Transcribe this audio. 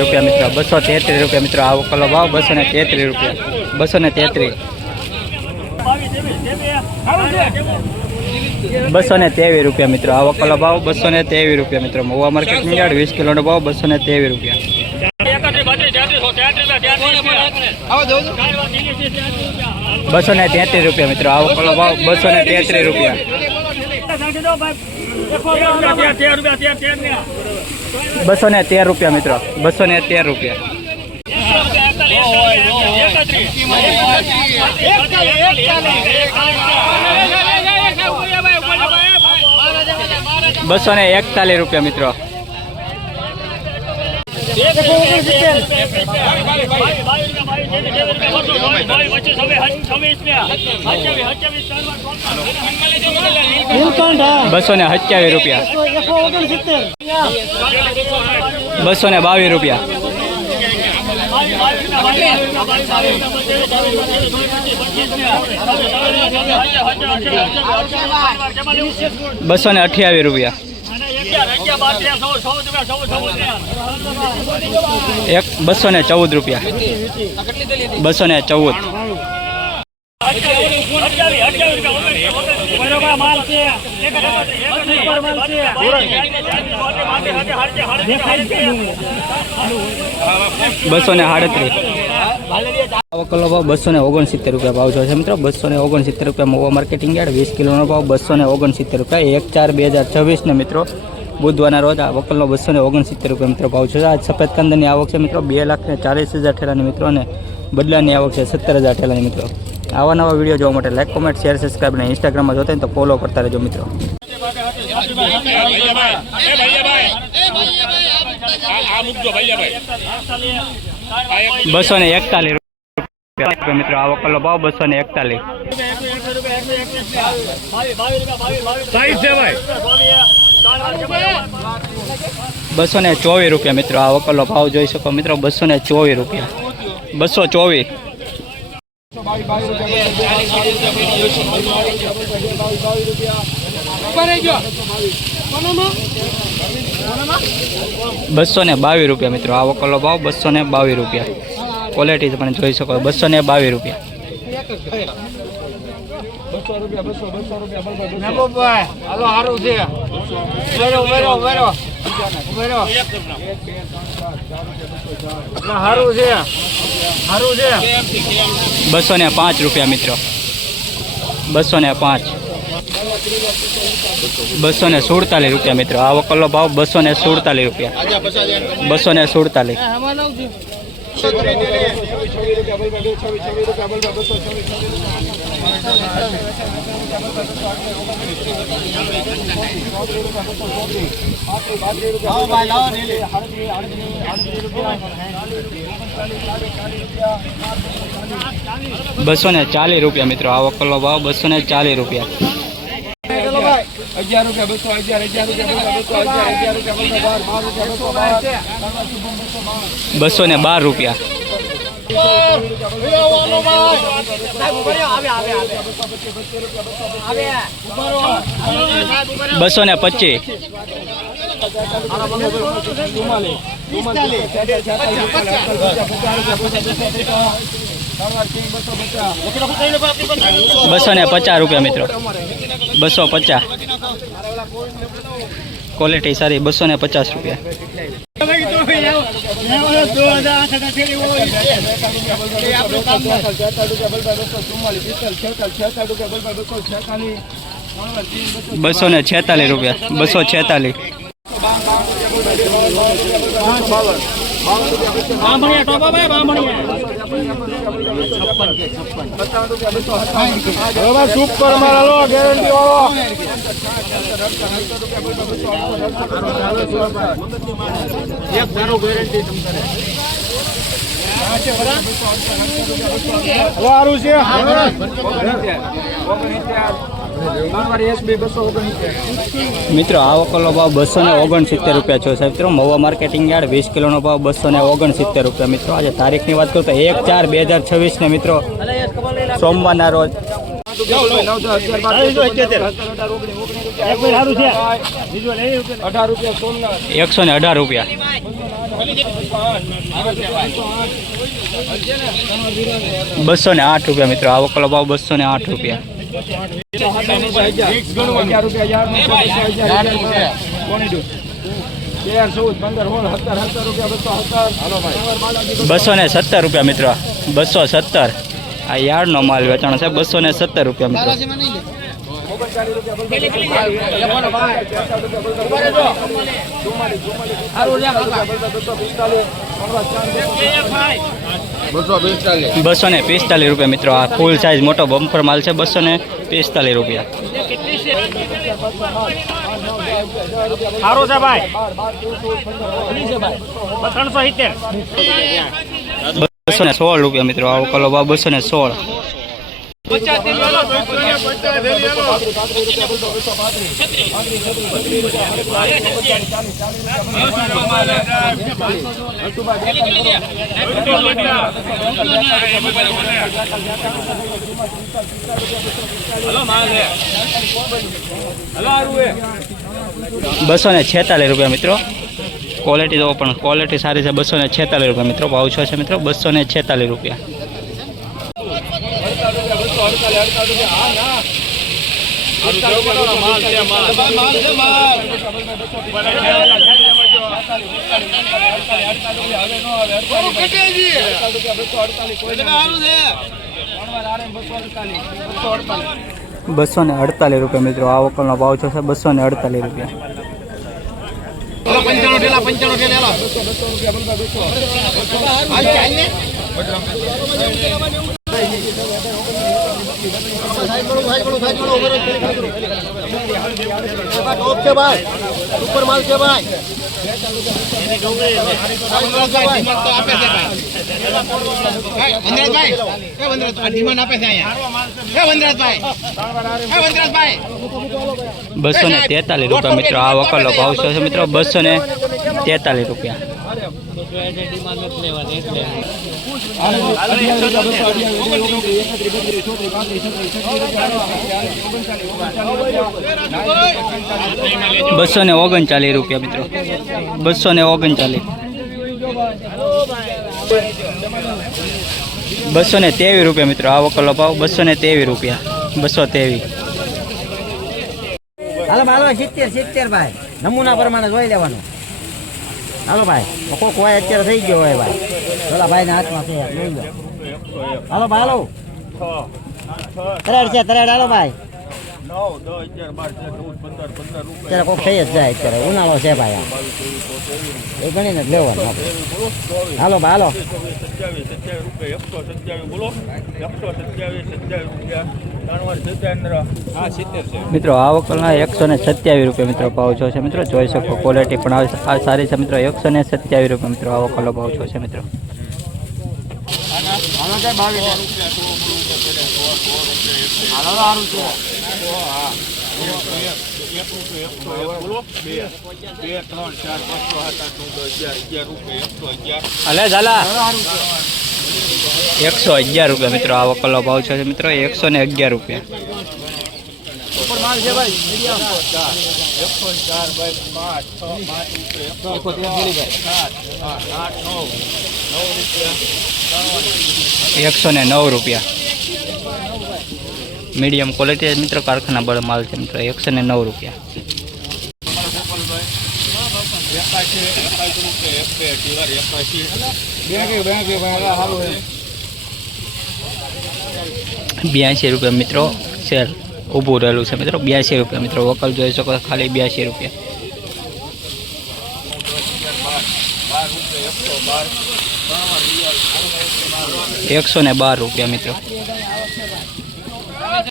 રૂપિયા મિત્રો, 233 રૂપિયા મિત્રો. આવો કલો ભાવ 233 રૂપિયા, 233, 223 રૂપિયા મિત્રો. આવો કલો ભાવ 223 રૂપિયા મિત્રો. મહુવા માર્કેટ ની યાર્ડ 20 કિલોનો ભાવ 223 રૂપિયા. 233 રૂપિયા મિત્રો. આવો કલો ભાવ 233 રૂપિયા. 213 રૂપિયા મિત્રો, 213 રૂપિયા. 241 રૂપિયા મિત્રો. 227 રૂપિયા. 222 રૂપિયા. 228 રૂપિયા. 214 રૂપિયા. 214. 238. આવો કલો ભાવ 269 રૂપિયા ભાવ છે મિત્રો. 269 રૂપિયા મહુવા માર્કેટિંગ યાર્ડ 20 કિલોનો ભાવ 269 રૂપિયા. 1/4/2024 ને મિત્રો બુધવારના રોજ આ વકલનો 269 રૂપિયા મિત્રો ભાવ છે. આજ સફેદ કાંદાની આવક છે મિત્રો 2,40,000 ઠેલાની મિત્રો, અને બદલાની આવક છે 17,000 ઠેલાની મિત્રો. આવા નવા વિડીયો જોવા માટે લાઈક, કોમેન્ટ, શેર, સબસ્ક્રાઈબ અને ઇન્સ્ટાગ્રામમાં જોતા હોય તો ફોલો કરતા રહેજો મિત્રો. 241 રૂપિયા મિત્રો. આવો કલો ભાવ 241. 224 રૂપિયા મિત્રો. આવો કલો ભાવ જોઈ શકો મિત્રો 224 રૂપિયા. 224. 222 રૂપિયા મિત્રો. આવો કલો ભાવ 222 રૂપિયા. ક્વોલિટી પણ જોઈ શકો 222 રૂપિયા. 205 રૂપિયા મિત્રો. 205. 247 રૂપિયા મિત્રો. આવો કલો ભાવ 247 રૂપિયા. 247. 240 રૂપિયા મિત્રો. આવો કલો ભાવ 240 રૂપિયા. 212 રૂપિયા. 225. 250 રૂપિયા મિત્રો. 250. ક્વોલિટી સારી. 250 રૂપિયા. 246 રૂપિયા. 246. 56. મિત્રો આ વકલનો ભાવ 269 રૂપિયા છે સાહેબ મિત્રો. મહુવા માર્કેટિંગ યાર્ડ 20 કિલોનો ભાવ 269 રૂપિયા મિત્રો. આજે તારીખની વાત કરું તો 1/4/2026 ને મિત્રો સોમવારના રોજ 118 રૂપિયા. 208 રૂપિયા મિત્રો. આ વકલનો ભાવ 208 રૂપિયા. ₹217 મિત્રો. 217 આ યાર્ડનો માલ વેચાણ છે. 217 રૂપિયા મિત્રો. ₹245 મિત્રો. આ ફૂલ સાઇઝ મોટો બમ્પર માલ છે. 245 રૂપિયા. સારું છે ભાઈ. 370. 216 રૂપિયા મિત્રો. આવો કલો ભાવ 216. ₹246 મિત્રો. ક્વોલિટી તો પણ ક્વોલિટી સારી છે. ₹246 મિત્રો. ભાવ છે મિત્રો ₹246. ₹248 મિત્રો. આ વકલનો ભાવ છે ₹248. ₹243 મિત્રો. આ વકલનો ભાવ છે મિત્રો ₹243. ₹239 મિત્રો. 239. ₹223 મિત્રો. આ વકલનો ભાવ ₹223. 223. હાલો હાલો 70 ભાઈ. નમૂના પ્રમાણે જોઈ લેવાનું. હાલો ભાઈ. કોક હોય અત્યારે થઈ ગયો હોય ભાઈ. પેલા ભાઈ ના હાથમાં છે. લઈ લો. હાલો ભાઈ હાલો. તરાડ છે તરાડ. હાલો ભાઈ. 9, 10, 11, 12, 13, 14, 15 અત્યારે કોક થઈ જ જાય. અત્યારે ઉનાળો છે ભાઈ. એ ગણીને જ લેવાનું. હાલો ભાઈ હાલો. 127 મિત્રો આ વકલના ₹127 મિત્રો ભાવ છે મિત્રો. જોઈ શકો ક્વોલિટી પણ આ સારી છે મિત્રો. ₹127 મિત્રો. આ વકલનો ભાવ છે મિત્રો. અલે ઝાલા ₹111 મિત્રો. આ વકલનો ભાવ છે મિત્રો. ₹111. ₹109. મીડિયમ ક્વોલિટી મિત્રો. કારખાના બળ માલ છે મિત્રો. ₹109. ₹82 મિત્રો. સેલ ઊભું રહેલું છે મિત્રો. ₹82 મિત્રો. વકલ જોઈ શકો ખાલી ₹82. ₹112 મિત્રો.